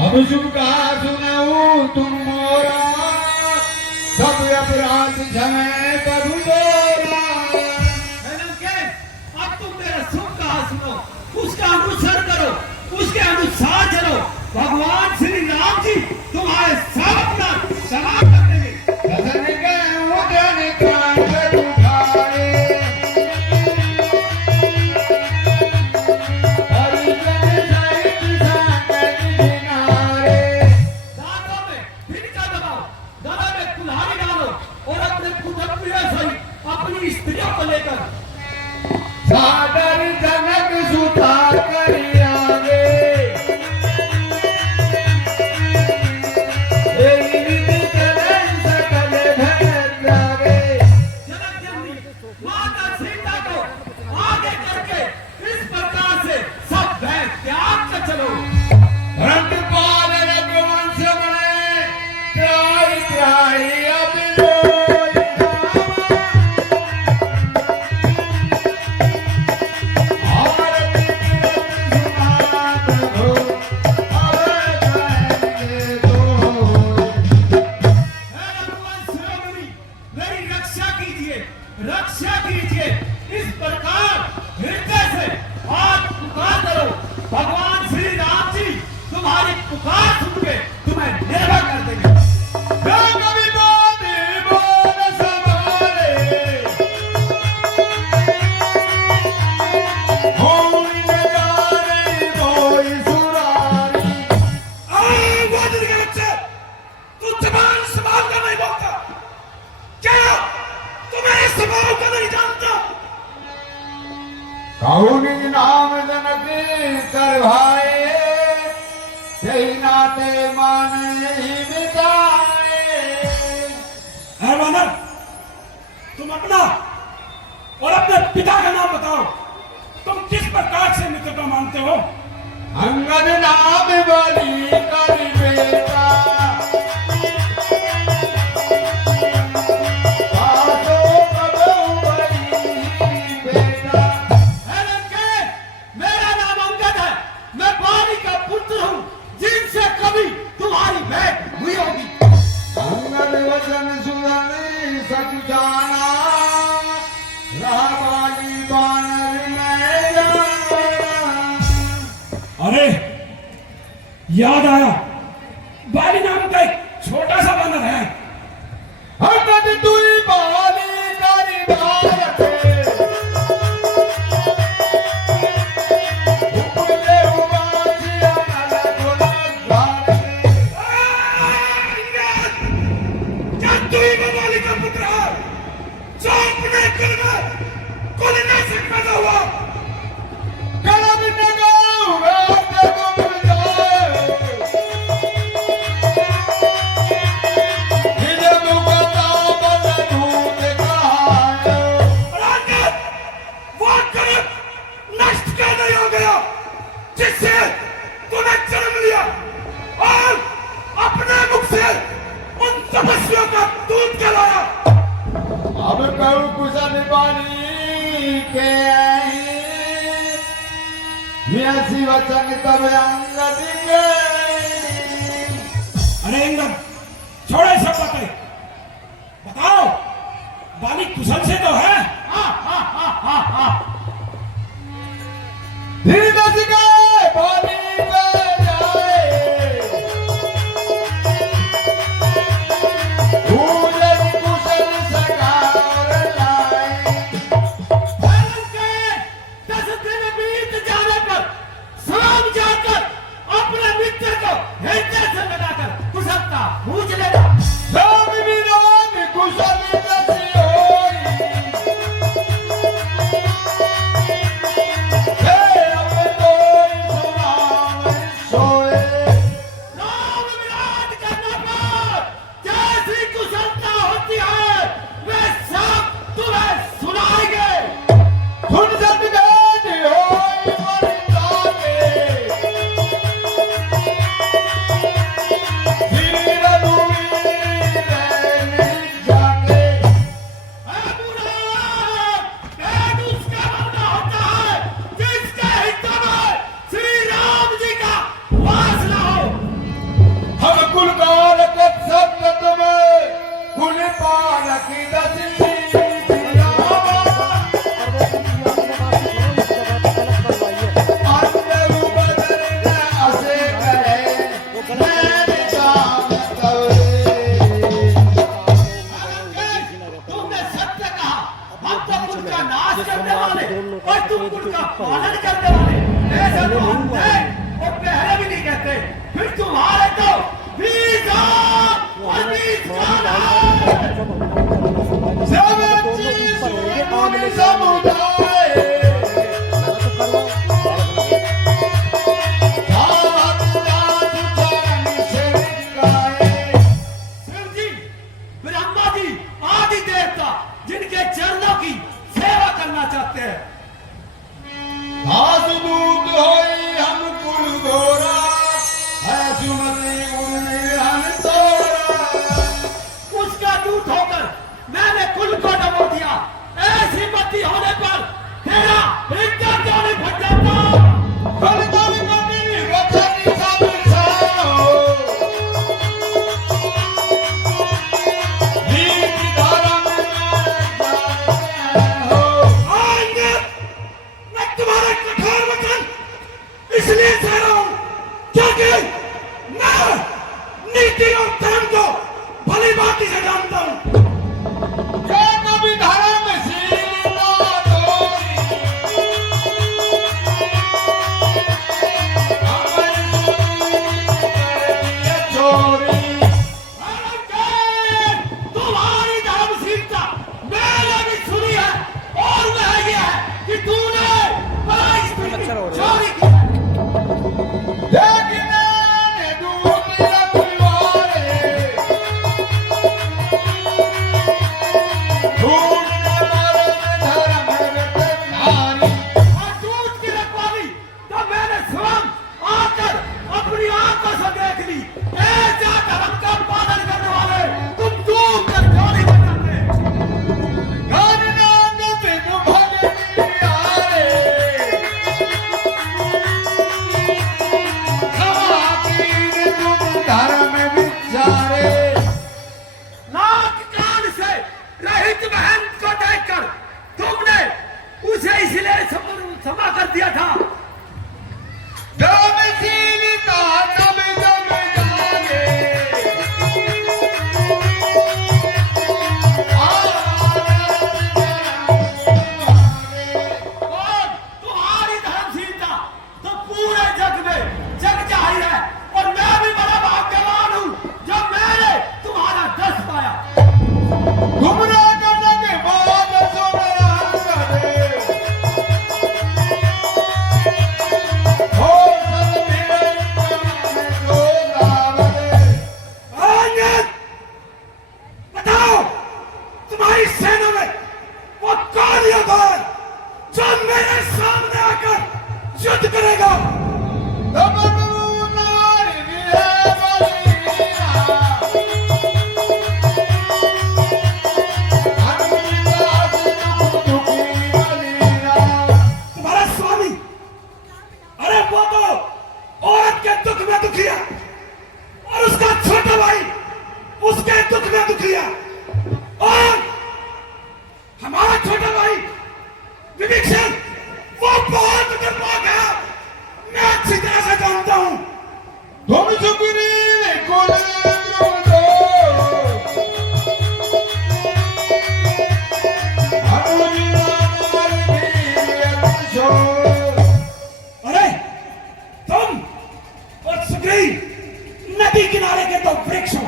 अब शुभ कहा सुनाऊं तुम मोरा, सब अपराध क्षमे प्रभु दोरा। अब तुम मेरा शुभ कहा सुनो, उसका अनुसरण करो, उसके अनुसार चलो। भगवान श्री राम जी तुम्हारे सब अपराध क्षमा कर देंगे। अपनी स्त्रियों को लेकर सादर जनक सुता करियागे, सकल धर जागे। जनक जननी माता सीता को आगे करके इस प्रकार से सब भय त्याग कर चलो। रंगपाल रघुवंश बने त्राहि त्राहि अब रक्षा कीजिए। इस प्रकार हृदय से आज पुकार करो। भगवान श्री राम जी तुम्हारी पुकार सुन के तुम्हें निर्भय कर देंगे। कौनी नाम जनक करवाए, यही नाते माने ही मिटाए। है वानर, तुम अपना और अपने पिता का नाम बताओ। तुम किस प्रकार से मित्रता मानते हो? अंगद नाम बलि कर बेटा, तुम्हारी भेंट हुई होगी। अंगद वचन सुन सब जाना, रामाली बानर में जाना। अरे याद आया, बाली नाम का एक छोटा सा बानर है। अंगद तुई बाली करी भारत, जिससे तूने जन्म लिया और अपने मुख से उन तपस्वियों का दूध कहलाया। अब कहूँ कुशल बानी के मियासी वचन तब अंगद के। अरे इंगद, छोड़ो सब बातें, बताओ बाली कुशल से तो है? धीरज गए बाली पे जाए, भूलन कुशल सकार लाए। 10 दिन बीत जाने पर शाम जाकर अपने मित्र को हृदय से लगाकर कुशलता का पूछ लेना। राम विराम कुशल दसी होई हे अब कोई सुनावे सोए राम विराट करने पर जैसी कुशलता होती है वे सब तुम्हें सुनाएंगे। धुन जब बैठ होई मन जागे श्री रघुवीर रहने जागे पेट उसका बनना होता है जिसके हित में श्री राम जी का वास न हो। हम कुल कारक सतत में कुल पालक दसी अंदरू बदल न असे करे मैं जानत तुमने सत्य कहा। हम तो कुल का नाश करने वाले और तुम कुल का पालन करने वाले ऐसा तो हम थे और पहले भी नहीं कहते। फिर तुम्हारे तो 20 और 20 कान हैं। सब चीज मुनि समुदाय भावत दास चरण सेविकाए शिव जी, ब्रह्मा जी, आदि देवता जिनके चरणों की सेवा करना चाहते हैं। दासदूत होई हम कुल गोरा है सुमति उन्मिलन तोरा उसका दूत होकर मैंने कुल को डबो दिया। ऐसी मति होने पर तेरा इज्जत क्यों नहीं फट जाता? कल कल कभी वचन सब साओ नीति धर्म हो आएंगे मैं तुम्हारे कठोर वचन इसलिए कह रहा हूं क्योंकि मैं नीति और धर्म को भली भांति से जानता हूं। ये कभी धर्मशीलता तोरी हमारी सुनी चोरी तुम्हारी धर्मशीलता मैंने भी सुनी है और वह ये है कि तूने पराई स्त्री की चोरी की है। लेकिन ने दूत रखवारे ढूंढने मरम धर्म विचारी और दूध की रखवाली तो मैंने स्वयं आकर अपनी आंखों से देख ली। ऐसा धर्म का पालन करने वाले तुम दूर कर क्यों नहीं बचाते? गणनांग बिनु भगनी आरे समाकीन तुम धर्म विचारे नाक कान से रहित बहन को देखकर तुमने उसे इसलिए क्षमा कर दिया था। धर्मशीलता तब जब जागे और तुम्हारी धर्मशीलता तो पूरे जग में जग जाहिर है और मैं भी बड़ा भाग्यवान हूं जब मैंने तुम्हारा दर्श पाया। गुमरा करने के बाद सुनरा करे हो सब मेरे में जो गावरे आनंद, बताओ तुम्हारी सेना में वो कौन योद्धा है जो मेरे सामने आकर युद्ध करेगा? तब नारी विहे बलिया हनुमान दुख दुखी बलिया तुम्हारा स्वामी, अरे वो तो औरत के दुख में दुखी है और उसका छोटा भाई उसके दुख में दुखी है और हमारा छोटा भाई विभीषण वो बहुत निर्भोग है। मैं अच्छी तरह से जानता हूं। तुम सुग्रीव कुल द्रुमदो हनुमान वीर शो अरे तुम और सुग्रीव नदी किनारे के तो वृक्ष हो।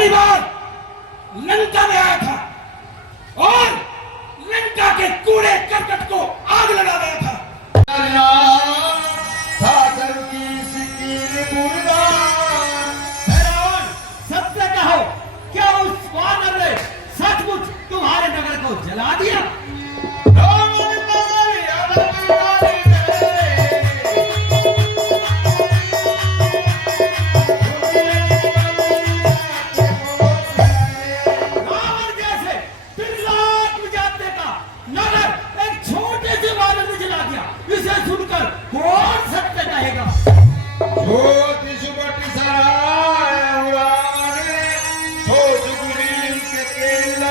पहली बार लंका में आया था और लंका के कूड़े करकट को आग लगा दिया था। शासन की सिकील मुर्दा हैरान, सत्य कहो, क्या उस वानर ने सचमुच तुम्हारे नगर को जला दिया? रावण जैसे त्रिलोक विजेता का नगर एक छोटे से वानर ने जला दिया। इसे सुनकर कौन सत्य कहेगा? ज्योतिष बटी सराय उड़ाने सोच गुरीन के तेल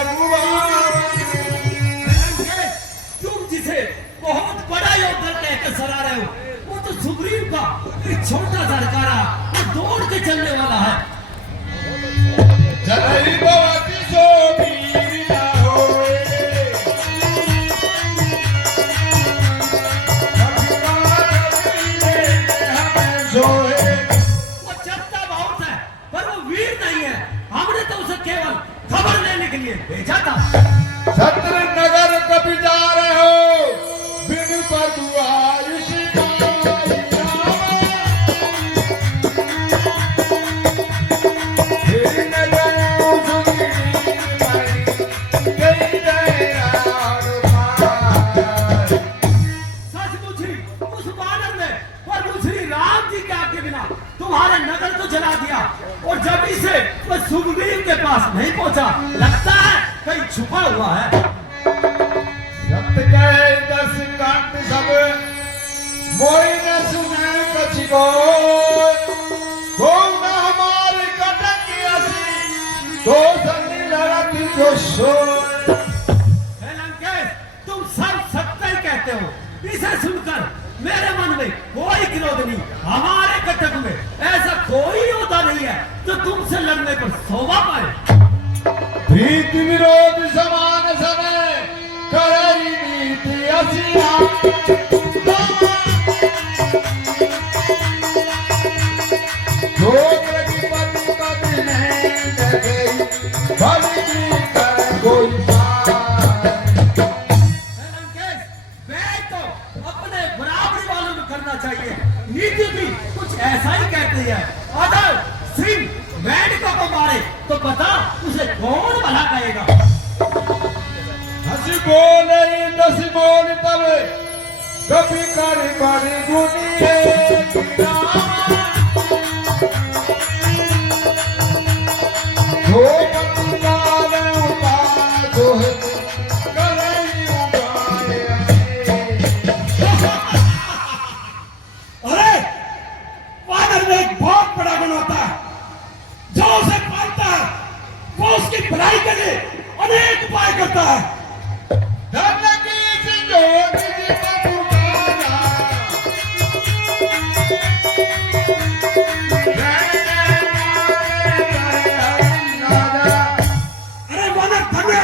तुम जिसे बहुत बड़ा योद्धा कहकर सरा रहे हो, वो तो सुग्रीव का एक छोटा सा लड़का वो दौड़ के चलने वाला है। जनई भवति सो वीरिता होए सोए वो चलता बहुत है पर वो वीर नहीं है। हमने तो उसे केवल खबर लेने के लिए भेजा था। सत्र नगर कभी जा रहे हो बिन पदुआयुष सचमुच ही उस वानर ने प्रभु श्री राम जी के आगे बिना तुम्हारे नगर को जला दिया और जब से वो सुग्रीव के पास नहीं पहुंचा, लगता है कहीं छुपा हुआ है। सत्य कहे दस कंठ सब मोई न सुने कछि को न हमारे कटक असी तो सनी लड़ती जो सोए हे लंकेश, तुम सब सत्य ही कहते हो। इसे सुनकर मेरे मन में कोई क्रोध नहीं। हमारे कटक में ऐसा कोई योद्धा नहीं है जो तुमसे लड़ने पर शोभा पाए। प्रीति विरोध समान समय करई नीति असिया जो प्रतिपति कभी नहीं लगे भली की कर कोई लंकेश, बैठ तो अपने बराबरी वालों में करना चाहिए। नीति भी कुछ ऐसा ही कहती है। अगर सिंह मेंढकों को मारे तो बता उसे कौन भला कहेगा? हंसी बोले दस बोल तब कभी कर बड़ी दुनिया जो पतिकाल उपाय जो है करई उपाय अरे वानर में एक बहुत बड़ा गुण होता है, जो उसे पालता है वो उसकी भलाई के लिए अनेक उपाय करता है। धन की ज्योति पपुकारा अरे वानर धन्य,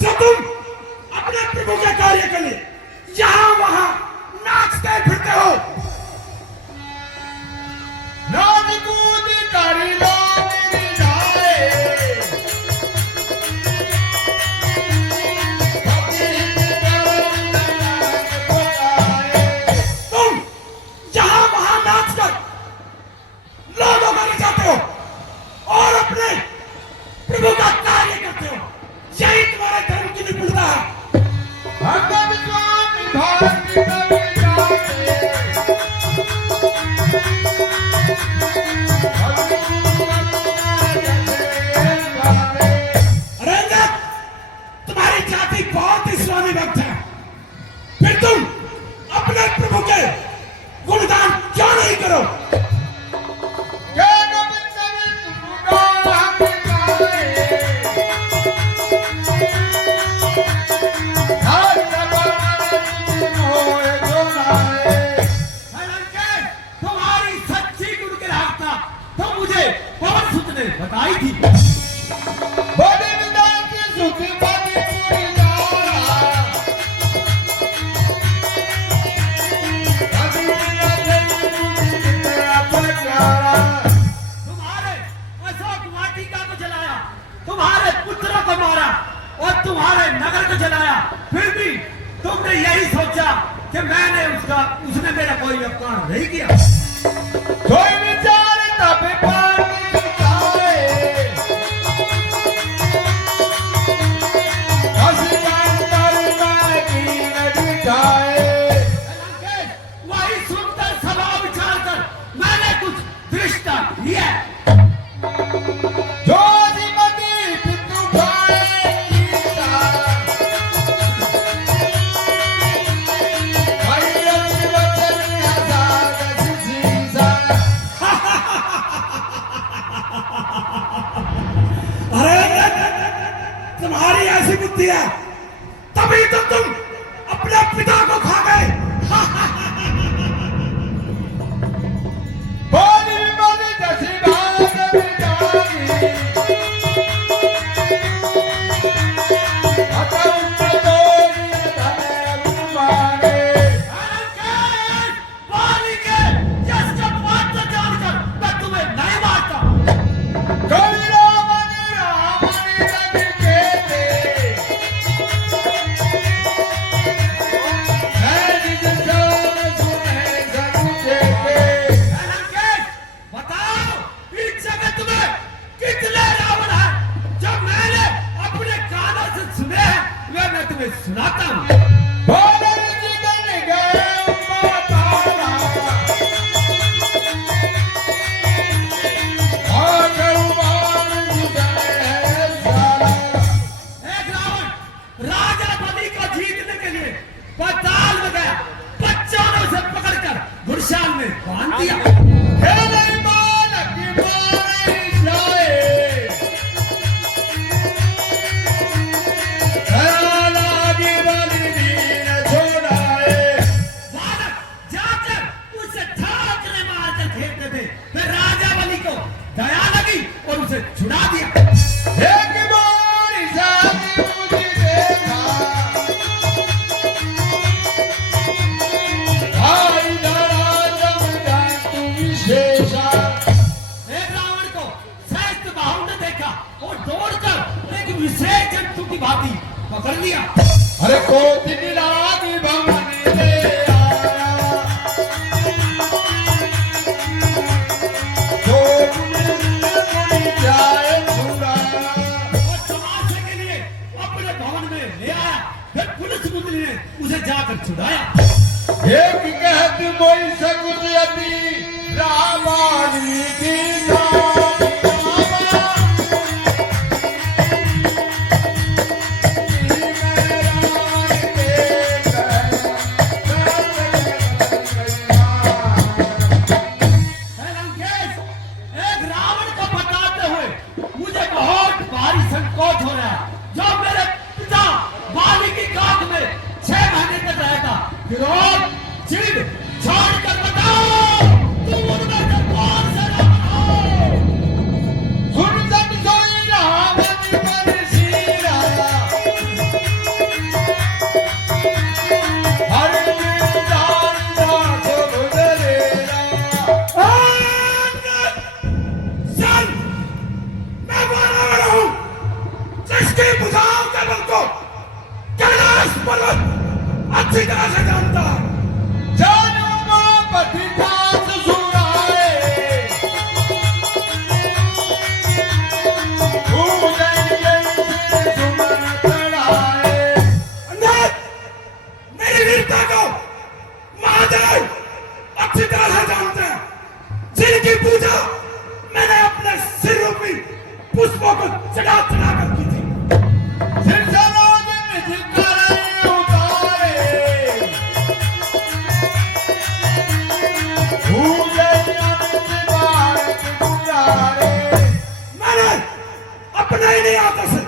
जब तुम अपने प्रभु के कार्य के लिए यहाँ वहाँ नाचते फिरते हो, नाच कूद करी लोग जाए सही किया। कोई विचार तब पानी जाए, हंसी अंतर में कीन दिखाए। वही सुनकर सभा विचार कर मैंने कुछ दृष्टांत दिया। जो जिमती पितु खाए गीता, भैरवी वचन हजागस सीसा। अरे तुम्हारी ऐसी बुद्धि है, तभी तो तुम अपने पिता को खा गए। बोली बोली दसी भाग बिजारी, अतुल तोरी धने अभिमानी। वाली के जिसका पात्र जानकर मैं तुम्हें नहीं मारता। कोई रावण रावण लग के है निज जान सुने सकुचे के। बताओ इस जगत में कितने रावण हैं जो मैंने अपने कानों से सुने हैं, वे मैं तुम्हें सुनाता हूँ। बोले जीवन गए मातारा, आकर मान जीवन है सारा। एक रावण राजा बलि को जीतने के लिए पाताल में गया, बच्चों ने उसे पकड़कर घुड़शाल में बांध दिया। खेले बालक मारे जाए, दया लागी बलि दीन छोड़ाए। बालक जाकर उसे ठाकरे मारकर फेंकते थे, फिर राजा बलि को दया लगी और उसे छुड़ा दिया। एक बार जाके मुझे देखा, आई धरा जमदान तू विशेषा। एक रावण को सहस्त्र बाहु ने देखा और दौड़कर एक विशेष जंतु की भांति पकड़ लिया। अरे कोटि निरागी भवन ले आया, जो मुनि जाए छुड़ाया। और तमाशे के लिए अपने भवन में ले आया, फिर पुलिस मंत्री ने उसे जाकर छुड़ाया। एक कहत मोई सकुच यदि रामानी की नाम रामा, की मैं राय के है लंकेश, एक रावण को बताते हुए मुझे बहुत भारी संकोच हो रहा है। जो मेरे पिता बाली की काट में 6 महीने तक रहता, विरोध चिड़ छोड़कर बताओ तुम उनमें से कौन से रावण हो? सुन सक सोई रावण पर सीरा, हर दिल जानता सो गुजरेरा। सन, मैं वो रावण हूँ जिसकी भुजाओं के बल को कैलाश पर्वत अच्छी तरह से जानता है। जानू मां पतिदास सुराए, भूलन जैसे सुमन चढ़ाए। अंधर, मेरी वीरता को महादेव अच्छी तरह से जानते हैं, जिनकी पूजा मैंने अपने सिर रूपी पुष्पों को चढ़ा चढ़ा कर की थी। सिरसरों में निज करे उतारे, भूलन अमित भारत गुरारे। मैंने अपने ही हाथों से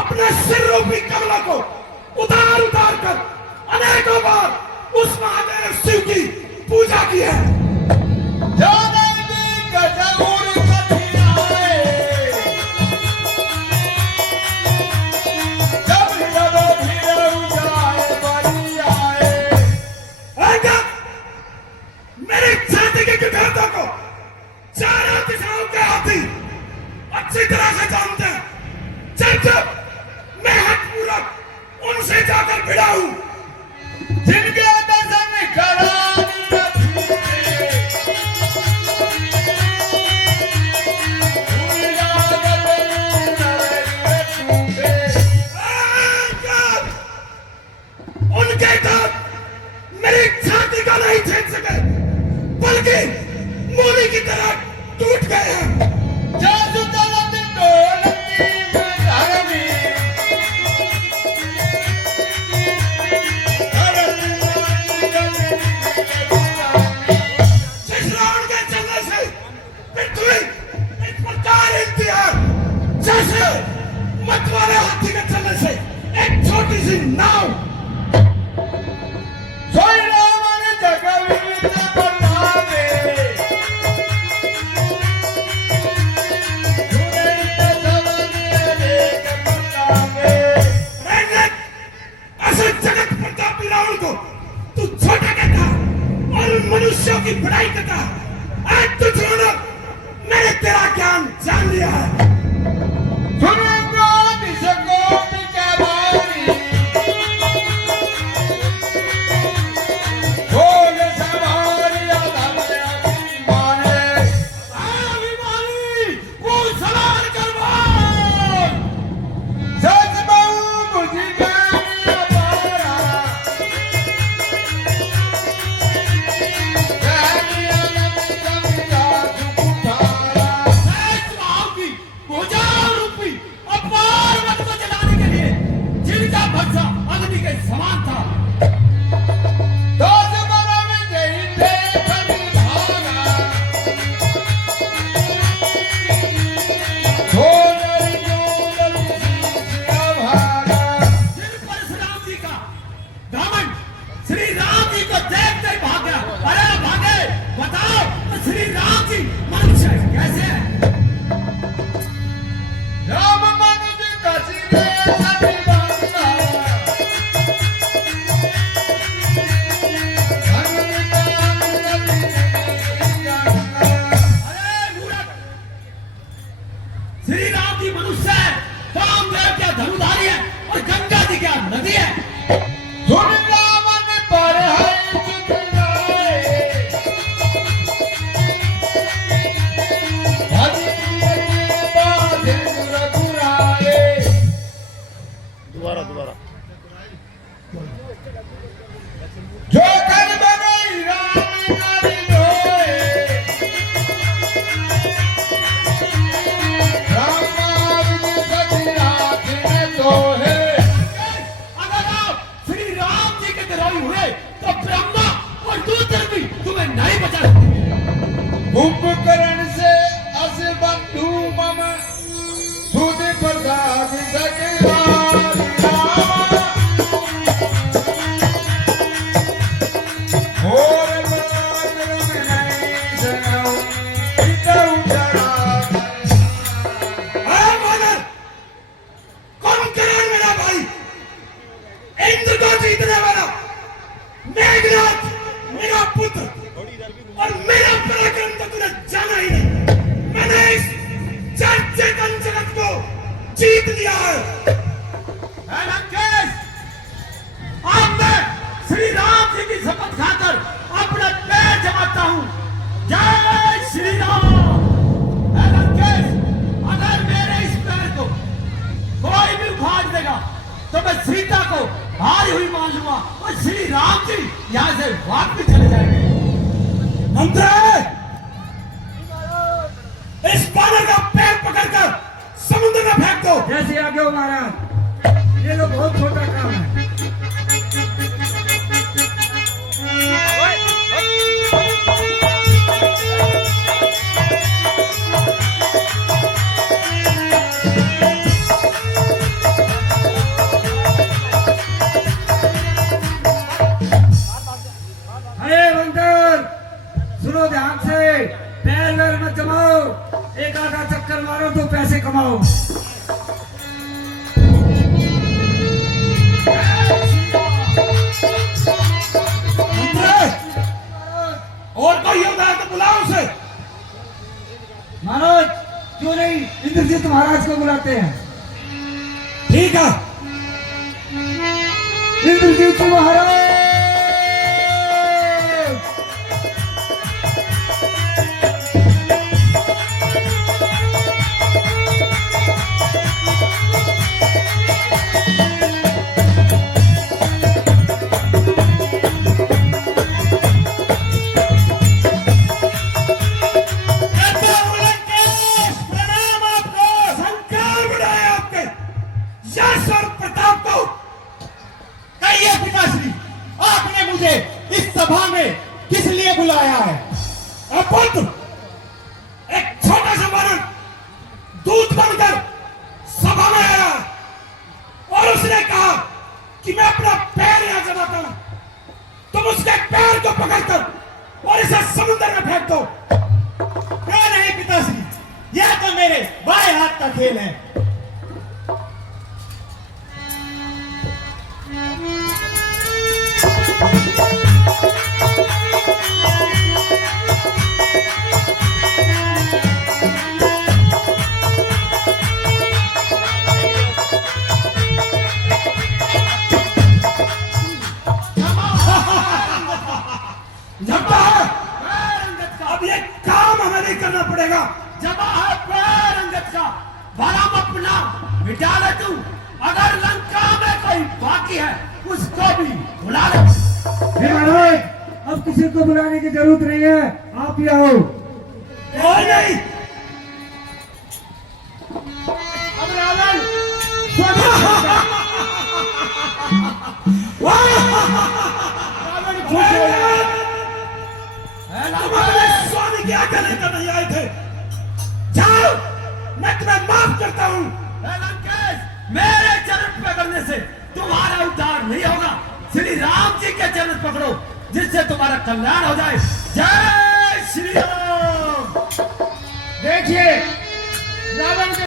अपने सिर रूपी कमला को उतार उतार कर अनेकों बार उस महादेव शिव की पूजा की है। जाने भी गजबुर कठिनाए, जब जब भीड़ जाए बड़ी आए। अंगद, मेरी छाती की गठरता को चारों दिशाओं के हाथी अच्छी तरह से जानते हैं। जब जब मैं हठपूर्वक उनसे जाकर भिड़ा हूं, जिनके दर्शन करानी रखी की मूली की तरह टूट गए हैं। जस दलत ढोलकी में धरमी जिस रावण के चलने से पृथ्वी इस प्रकार हिलती है, जैसे मत वाले हाथी के चलने से एक छोटी सी नाव। सोई रावण जगवीर बनावे ऐसे जगत प्रतापी रावण को तू छोटा कहता और उन मनुष्यों की बुराई करता। आज तू छोड़ो, मैंने तेरा ज्ञान जान लिया है। सुनेंगे निसकोट के बारी भोग सवारी अधमया माने अभिमानी वो सवार करवा। सच बहु बुझी गई अपारा कहनी अलग कविता सुकुठारा की भुजा रूपी अपार मत को जलाने के लिए जिनका भक्सा अग्नि के समान था। दोष बरम जही थे कभी भागा ढोलरी ढोलरी शीश अभागा जिन परशुराम जी का घमंड श्री राम जी को देखते ही भाग गया। अरे भागे, बताओ तो श्री राम जी मनुष्य कैसे है? राम मनुज कसी रे सभी बांधा धनुष बाण रवि गंगा अरे मूर्ख, श्री राम जी मनुष्य है, कामदेव क्या धनुधारी है और गंगा जी क्या नदी है। सुन रावण पर है चुतराए भजी के बाधे रघुराए जो कर बनई राम करि धोए राम आविद सती राखिने तोहे अगर आप श्री राम जी के विरोधी हुए तो ब्रह्मा और दूसरे भी तुम्हें नहीं बचा सकते। कुंभकर्ण से अस बंधु मम सुध प्रसाद सगराम और मातरम नहीं सनौ पितौ चरा अरे मानव, कौन करार मेरा भाई इंद्र को जीतने वाला मेघनाथ मेरा पुत्र और मेरा पराक्रम तो तूने जाना ही नहीं। मैंने इस चेतन जगत को जीत लिया है। है लंकेश, अब मैं श्री राम जी की शपथ खाकर अपने पैर जमाता हूँ। जय श्री राम। है लंकेश, अगर मेरे इस पैर को कोई भी उखाड़ देगा तो मैं सीता को हारी हुई मान लूंगा और श्री राम जी यहाँ से वापस चले जाएंगे। मंत्री, इस बानर का पैर पकड़कर समुद्र में फेंक दो। जैसे आगे हो महाराज, ये लोग बहुत छोटा काम है। अरे बंदर, सुनो ध्यान से, पैर वैर मत जमाओ, एक आधा चक्कर मारो तो पैसे कमाओ। मंत्री, और कोई होता है तो बुलाओ उसे। महाराज, क्यों नहीं इंद्रजीत महाराज को बुलाते हैं। ठीक है। इंद्रजीत महाराज, पुत्र एक छोटा सा बालक दूत बनकर सभा में आया और उसने कहा कि मैं अपना पैर यहां जमाता हूं, तुम उसके पैर को पकड़कर और इसे समुद्र में फेंक दो। क्यों नहीं पिताश्री, यह तो मेरे बाएं हाथ का खेल है। झपटा है, अब ये काम हमें नहीं करना पड़ेगा। जमा है पैर अंगद का, भला अपना मिटा ले तू। अगर लंका में कोई बाकी है उसको भी बुला ले। हे महाराज, अब किसी को बुलाने की जरूरत नहीं है, आप ही आओ। कोई नहीं, अब रावण रावण खुश हो गया। तुम्हारे स्वामी की आज्ञा लेकर नहीं आए थे। जाओ, मैं तुम्हें माफ करता हूं। लंकेश, मेरे चरण पकड़ने से तुम्हारा उद्धार नहीं होगा। श्री राम जी के चरण पकड़ो जिससे तुम्हारा कल्याण हो जाए। जय